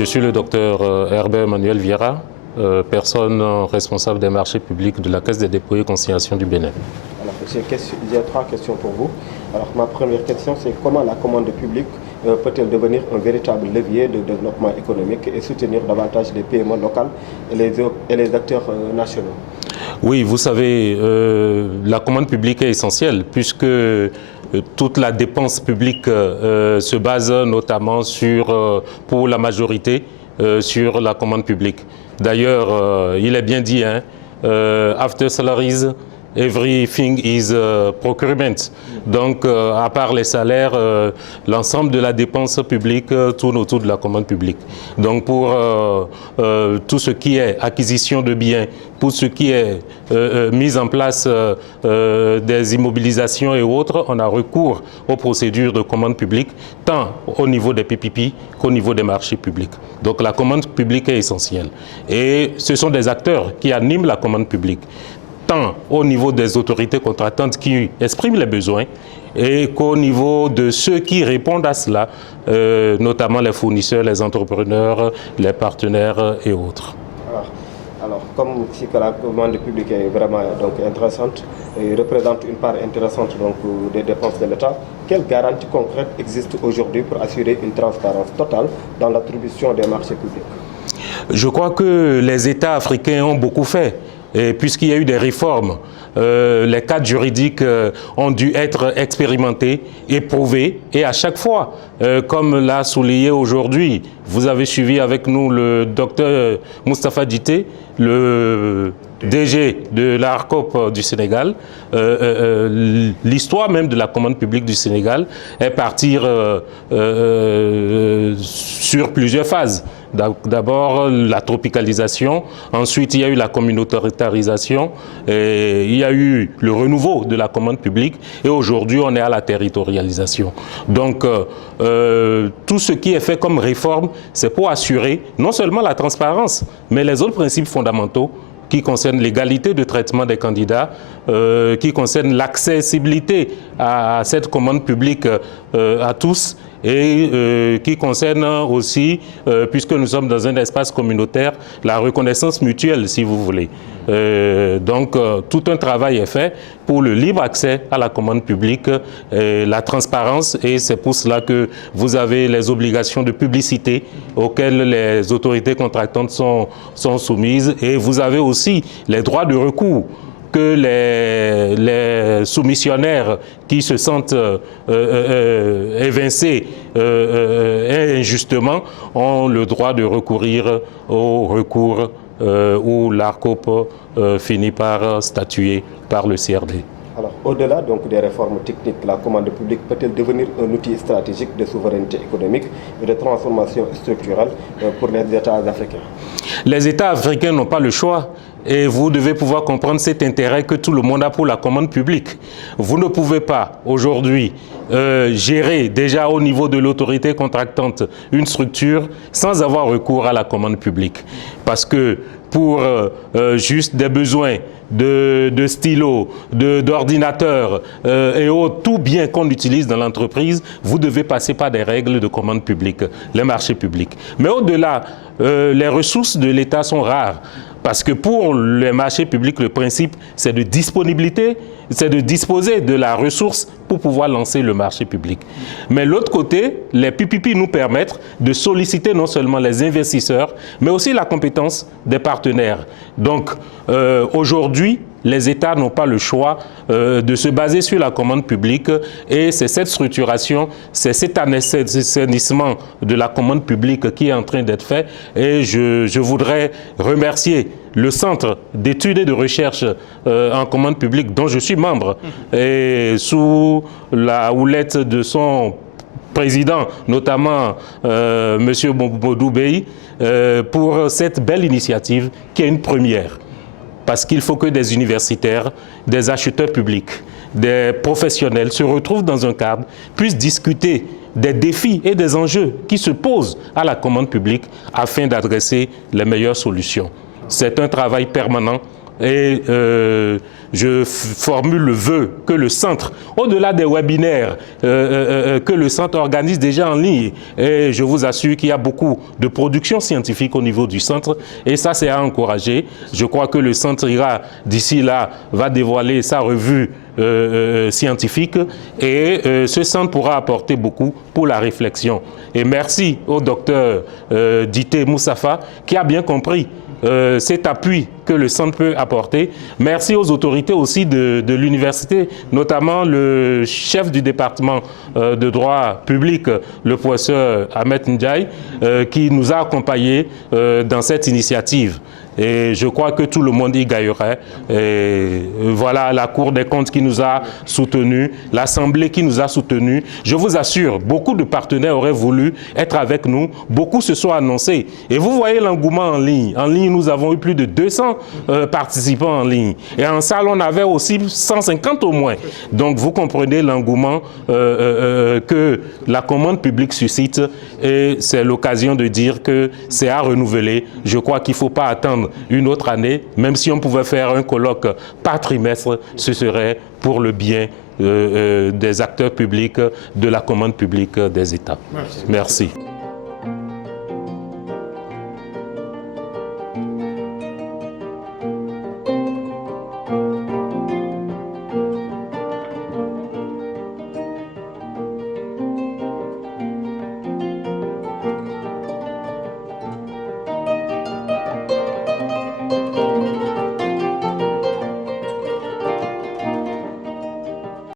Je suis le docteur Herbert Emmanuel Vieira, personne responsable des marchés publics de la Caisse des dépôts et consignations du Bénin. Alors, j'ai trois questions pour vous. Alors, ma première question, c'est comment la commande publique peut-elle devenir un véritable levier de développement économique et soutenir davantage les PME locales et les acteurs nationaux? Oui, vous savez, la commande publique est essentielle puisque toute la dépense publique se base notamment pour la majorité, sur la commande publique. D'ailleurs, il est bien dit, hein, after salaries, everything is procurement. Donc, à part les salaires, l'ensemble de la dépense publique tourne autour de la commande publique. Donc, pour tout ce qui est acquisition de biens, pour ce qui est mise en place des immobilisations et autres, on a recours aux procédures de commande publique, tant au niveau des PPP qu'au niveau des marchés publics. Donc, la commande publique est essentielle. Et ce sont des acteurs qui animent la commande publique, tant au niveau des autorités contractantes qui expriment les besoins et qu'au niveau de ceux qui répondent à cela, notamment les fournisseurs, les entrepreneurs, les partenaires et autres. Alors comme si la commande publique est vraiment intéressante et représente une part intéressante des dépenses de l'État, quelles garanties concrètes existent aujourd'hui pour assurer une transparence totale dans l'attribution des marchés publics? Je crois que les États africains ont beaucoup fait. Et puisqu'il y a eu des réformes, les cadres juridiques ont dû être expérimentés, éprouvés, et à chaque fois, comme l'a souligné aujourd'hui, vous avez suivi avec nous le docteur Moustapha Dité, le DG de l'ARCOP du Sénégal. L'histoire même de la commande publique du Sénégal est partir sur plusieurs phases. D'abord la tropicalisation, ensuite il y a eu la communautarisation, et il y a eu le renouveau de la commande publique et aujourd'hui on est à la territorialisation. Donc tout ce qui est fait comme réforme, c'est pour assurer non seulement la transparence, mais les autres principes fondamentaux qui concernent l'égalité de traitement des candidats, qui concernent l'accessibilité à cette commande publique à tous, et qui concerne aussi, puisque nous sommes dans un espace communautaire, la reconnaissance mutuelle, si vous voulez. Donc, tout un travail est fait pour le libre accès à la commande publique, la transparence, et c'est pour cela que vous avez les obligations de publicité auxquelles les autorités contractantes sont soumises, et vous avez aussi les droits de recours que les soumissionnaires qui se sentent évincés injustement ont le droit de recourir au recours où l'ARCOP finit par statuer par le CRD. Alors, au-delà des réformes techniques, la commande publique peut-elle devenir un outil stratégique de souveraineté économique et de transformation structurelle pour les États africains? Les États africains n'ont pas le choix. Et vous devez pouvoir comprendre cet intérêt que tout le monde a pour la commande publique. Vous ne pouvez pas aujourd'hui gérer déjà au niveau de l'autorité contractante une structure sans avoir recours à la commande publique. Parce que pour juste des besoins de stylos, d'ordinateurs et autres, tout bien qu'on utilise dans l'entreprise, vous devez passer par des règles de commande publique, les marchés publics. Mais au-delà, les ressources de l'État sont rares. Parce que pour les marchés publics, le principe, c'est de disponibilité, c'est de disposer de la ressource pour pouvoir lancer le marché public. Mais l'autre côté, les PPP nous permettent de solliciter non seulement les investisseurs, mais aussi la compétence des partenaires. Donc, aujourd'hui, les États n'ont pas le choix de se baser sur la commande publique, et c'est cette structuration, c'est cet assainissement de la commande publique qui est en train d'être fait. Et je voudrais remercier le Centre d'études et de recherche en commande publique dont je suis membre, et sous la houlette de son président, notamment M. Bodou Bey, pour cette belle initiative qui est une première. Parce qu'il faut que des universitaires, des acheteurs publics, des professionnels se retrouvent dans un cadre, puissent discuter des défis et des enjeux qui se posent à la commande publique afin d'adresser les meilleures solutions. C'est un travail permanent Et je formule le vœu que le centre, au-delà des webinaires que le centre organise déjà en ligne, et je vous assure qu'il y a beaucoup de production scientifique au niveau du centre, et ça c'est à encourager. Je crois que le centre ira d'ici là, va dévoiler sa revue scientifique, et ce centre pourra apporter beaucoup pour la réflexion. Et merci au docteur Dité Moussafa qui a bien compris cet appui que le centre peut apporter. Merci aux autorités aussi de l'université, notamment le chef du département de droit public, le professeur Ahmed Ndiaye, qui nous a accompagnés dans cette initiative. Et je crois que tout le monde y gagnerait. Et voilà la Cour des comptes qui nous a soutenus, l'Assemblée qui nous a soutenus. Je vous assure, beaucoup de partenaires auraient voulu être avec nous. Beaucoup se sont annoncés. Et vous voyez l'engouement en ligne. En ligne, nous avons eu plus de 200 participants en ligne. Et en salle, on avait aussi 150 au moins. Donc vous comprenez l'engouement que la commande publique suscite. Et c'est l'occasion de dire que c'est à renouveler. Je crois qu'il ne faut pas attendre une autre année, même si on pouvait faire un colloque par trimestre, ce serait pour le bien des acteurs publics, de la commande publique des États. Merci.